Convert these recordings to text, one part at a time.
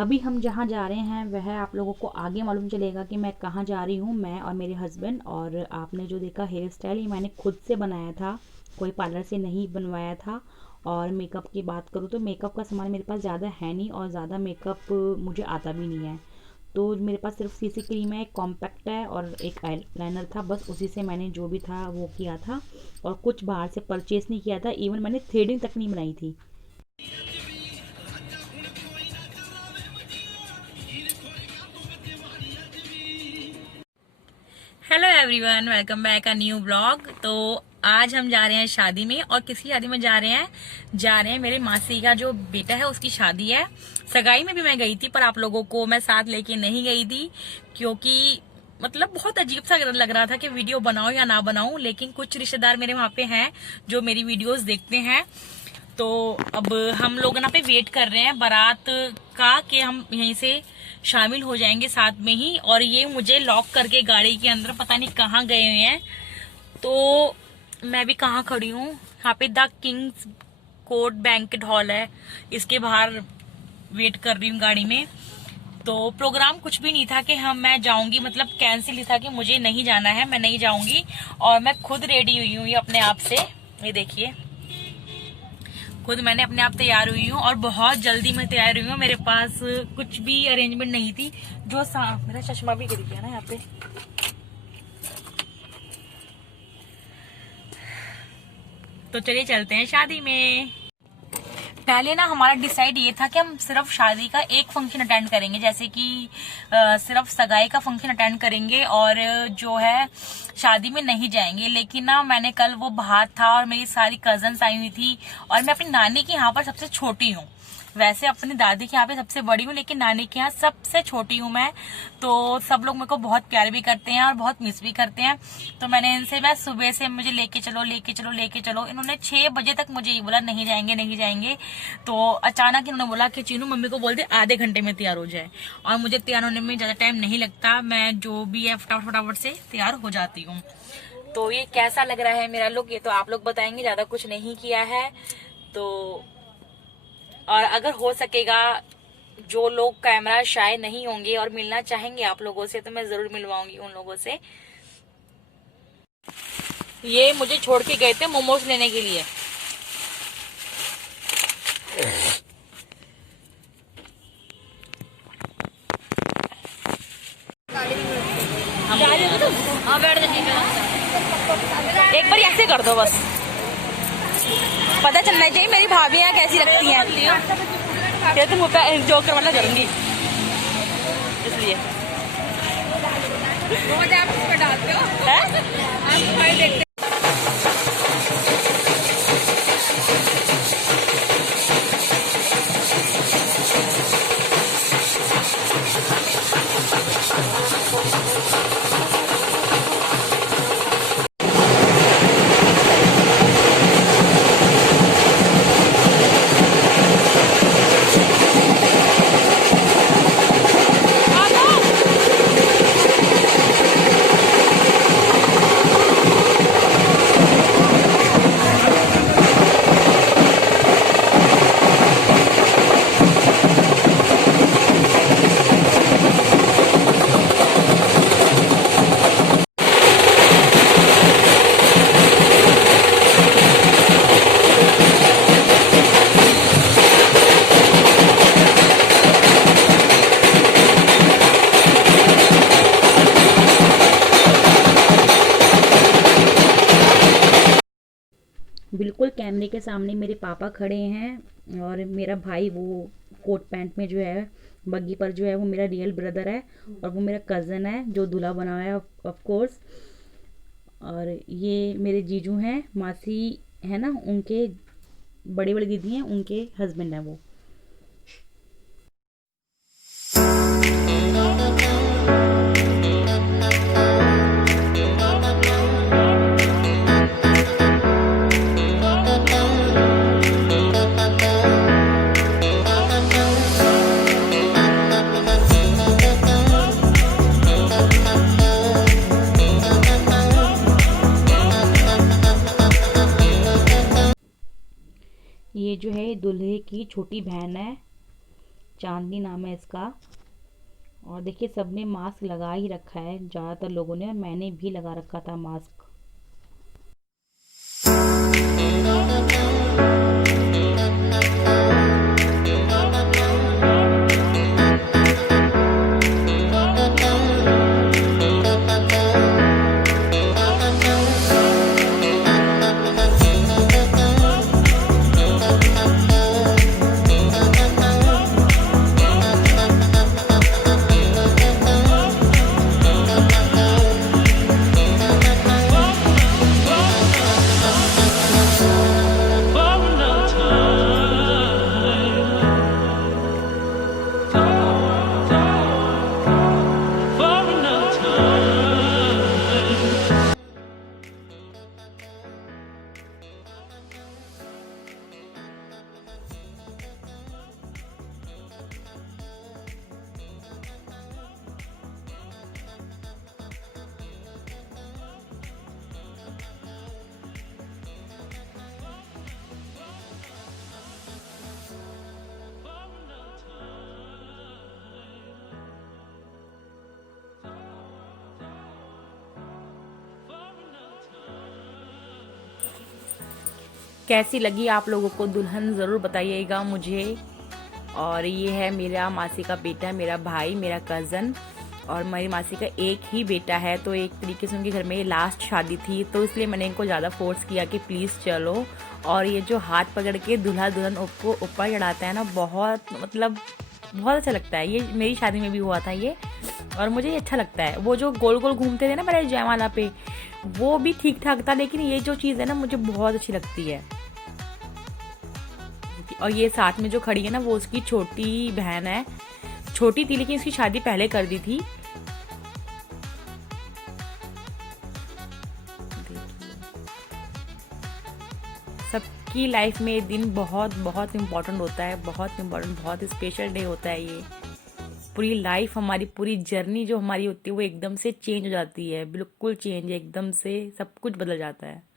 अभी हम जहाँ जा रहे हैं वह आप लोगों को आगे मालूम चलेगा कि मैं कहाँ जा रही हूँ, मैं और मेरे हस्बैंड। और आपने जो देखा हेयर स्टाइल, ये मैंने खुद से बनाया था, कोई पार्लर से नहीं बनवाया था। और मेकअप की बात करूँ तो मेकअप का सामान मेरे पास ज़्यादा है नहीं, और ज़्यादा मेकअप मुझे आता भी नहीं है। तो मेरे पास सिर्फ सीसी क्रीम है, एक कॉम्पैक्ट है और एक आईलाइनर था, बस उसी से मैंने जो भी था वो किया था। और कुछ बाहर से परचेज़ नहीं किया था, इवन मैंने थ्रेडिंग तक नहीं बनाई थी। Hello everyone, welcome back a new blog. तो आज हम जा रहे हैं शादी में। और किसकी शादी में जा रहे हैं मेरे मासी का जो बेटा है उसकी शादी है। सगाई में भी मैं गई थी, पर आप लोगों को मैं साथ लेके नहीं गई थी, क्योंकि मतलब बहुत अजीब सा लग रहा था कि वीडियो बनाऊं या ना बनाऊं। लेकिन कुछ रिश्तेदार मेरे वहां पे हैं जो मेरी वीडियोस देखते हैं। तो अब हम लोग ना पे वेट कर रहे हैं बारात का, कि हम यहीं से शामिल हो जाएंगे साथ में ही। और ये मुझे लॉक करके गाड़ी के अंदर पता नहीं कहाँ गए हुए हैं। तो मैं भी कहाँ खड़ी हूँ, यहाँ पे the Kings court banquet hall है, इसके बाहर वेट कर रही हूँ गाड़ी में। तो प्रोग्राम कुछ भी नहीं था कि मैं जाऊंगी, मतलब कैंसिल ही था कि मुझे नहीं जाना है, मैं नहीं जाऊंगी। और मैं खुद रेडी हुई हूँ ये अपने आप से, ये देखिए, खुद मैंने अपने आप तैयार हुई हूँ और बहुत जल्दी मैं तैयार हुई हूँ। मेरे पास कुछ भी अरेंजमेंट नहीं थी। मेरा चश्मा भी गिर गया ना यहाँ पे। तो चलिए चलते हैं शादी में। पहले ना हमारा डिसाइड ये था कि हम सिर्फ शादी का एक फंक्शन अटेंड करेंगे, जैसे कि सिर्फ सगाई का फंक्शन अटेंड करेंगे और जो है शादी में नहीं जाएंगे। लेकिन ना मैंने कल वो बाहर था और मेरी सारी कजन्स आई हुई थी, और मैं अपनी नानी के यहाँ पर सबसे छोटी हूँ। वैसे अपनी दादी के यहाँ पे सबसे बड़ी हूँ, लेकिन नानी के यहाँ सबसे छोटी हूँ मैं। तो सब लोग मेरे को बहुत प्यार भी करते हैं और बहुत मिस भी करते हैं। तो मैंने इनसे, मैं सुबह से मुझे लेके चलो लेके चलो लेके चलो, इन्होंने 6 बजे तक मुझे ये बोला नहीं जाएंगे नहीं जाएंगे। तो अचानक इन्होंने बोला कि चीनू मम्मी को बोल दे आधे घंटे में तैयार हो जाए। और मुझे तैयार होने में ज्यादा टाइम नहीं लगता, मैं जो भी है फटाफट से तैयार हो जाती हूँ। तो ये कैसा लग रहा है मेरा लुक, ये तो आप लोग बताएंगे, ज्यादा कुछ नहीं किया है तो। और अगर हो सकेगा, जो लोग कैमरा शाय नहीं होंगे और मिलना चाहेंगे आप लोगों से, तो मैं जरूर मिलवाऊंगी उन लोगों से। ये मुझे छोड़ के गए थे मोमोज लेने के लिए। एक बार ऐसे कर दो बस, पता चलना चाहिए मेरी भाभियाँ कैसी लगती हैं। ये तुम जोकर वाला करूंगी इसलिए। आप डालते हो, आप देखते। बिल्कुल कैमरे के सामने मेरे पापा खड़े हैं, और मेरा भाई वो कोट पैंट में जो है बग्गी पर जो है वो मेरा रियल ब्रदर है, और वो मेरा कज़न है जो दूल्हा बना हुआ है ऑफ कोर्स। और ये मेरे जीजू हैं, मासी है ना, उनके बड़ी बड़ी दीदी हैं, उनके हस्बैंड हैं वो। ये जो है दूल्हे की छोटी बहन है, चांदनी नाम है इसका। और देखिए सबने मास्क लगा ही रखा है ज़्यादातर लोगों ने, और मैंने भी लगा रखा था मास्क। कैसी लगी आप लोगों को दुल्हन ज़रूर बताइएगा मुझे। और ये है मेरा मासी का बेटा, मेरा भाई, मेरा कज़न। और मेरी मासी का एक ही बेटा है, तो एक तरीके से उनके घर में ये लास्ट शादी थी, तो इसलिए मैंने इनको ज़्यादा फोर्स किया कि प्लीज़ चलो। और ये जो हाथ पकड़ के दूल्हा दुल्हन को ऊपर चढ़ाता है ना, बहुत मतलब बहुत अच्छा लगता है। ये मेरी शादी में भी हुआ था ये, और मुझे ये अच्छा लगता है। वो जो गोल गोल घूमते थे ना मेरे जयमाला पे, वो भी ठीक ठाक था, लेकिन ये जो चीज़ है ना मुझे बहुत अच्छी लगती है। और ये साथ में जो खड़ी है ना, वो उसकी छोटी बहन है। छोटी थी लेकिन इसकी शादी पहले कर दी थी। सबकी लाइफ में ये दिन बहुत बहुत इम्पोर्टेंट होता है, बहुत इम्पोर्टेंट, बहुत स्पेशल डे होता है ये। पूरी लाइफ हमारी, पूरी जर्नी जो हमारी होती है वो एकदम से चेंज हो जाती है, बिल्कुल चेंज, एकदम से सब कुछ बदल जाता है।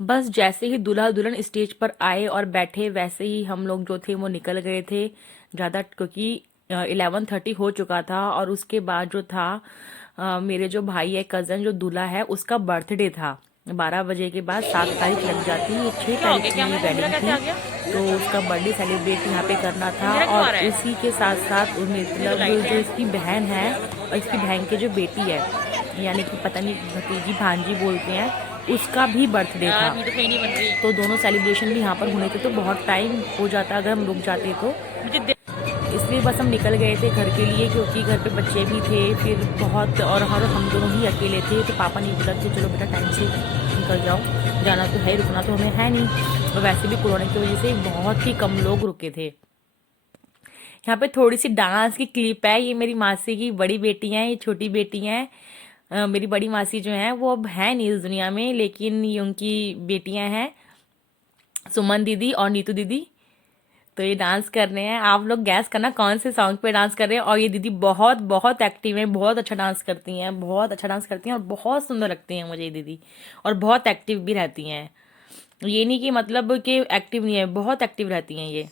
बस जैसे ही दूल्हा दुल्हन स्टेज पर आए और बैठे, वैसे ही हम लोग जो थे वो निकल गए थे ज़्यादा, क्योंकि 11:30 हो चुका था। और उसके बाद जो था मेरे जो भाई है, कज़न जो दूल्हा है, उसका बर्थडे था। 12 बजे के बाद 7 तारीख लग जाती है, 6 तारीख की वेडिंग थी, तो उसका बर्थडे सेलिब्रेट यहाँ पे करना था। और उसी के साथ साथ मतलब जो इसकी बहन है और इसकी बहन की जो बेटी है, यानी कि पता नहीं भतीजी भांजी बोलते हैं, उसका भी बर्थडे था। मुझे कहीं नहीं बन रही। तो दोनों सेलिब्रेशन भी यहाँ पर होने थे, तो बहुत टाइम हो जाता अगर हम रुक जाते तो। मुझे इसलिए बस हम निकल गए थे घर के लिए, क्योंकि घर पे बच्चे भी थे फिर बहुत, और हम दोनों ही अकेले थे। तो पापा ने बोला कि चलो बेटा टाइम से निकल जाओ, जाना तो है, रुकना तो हमें है नहीं। और वैसे भी कोरोना की वजह से बहुत ही कम लोग रुके थे। यहाँ पे थोड़ी सी डांस की क्लिप है। ये मेरी मासी की बड़ी बेटियां हैं, ये छोटी बेटियां हैं। मेरी बड़ी मासी जो हैं वो अब है नहीं इस दुनिया में, लेकिन ये उनकी बेटियां हैं, सुमन दीदी और नीतू दीदी। तो ये डांस कर रहे हैं। आप लोग गैस करना कौन से सॉन्ग पे डांस कर रहे हैं। और ये दीदी बहुत बहुत एक्टिव हैं, बहुत अच्छा डांस करती हैं, बहुत अच्छा डांस करती हैं और बहुत सुंदर लगती हैं मुझे ये दीदी। और बहुत एक्टिव भी रहती हैं, ये नहीं कि मतलब कि एक्टिव नहीं है, बहुत एक्टिव रहती हैं ये।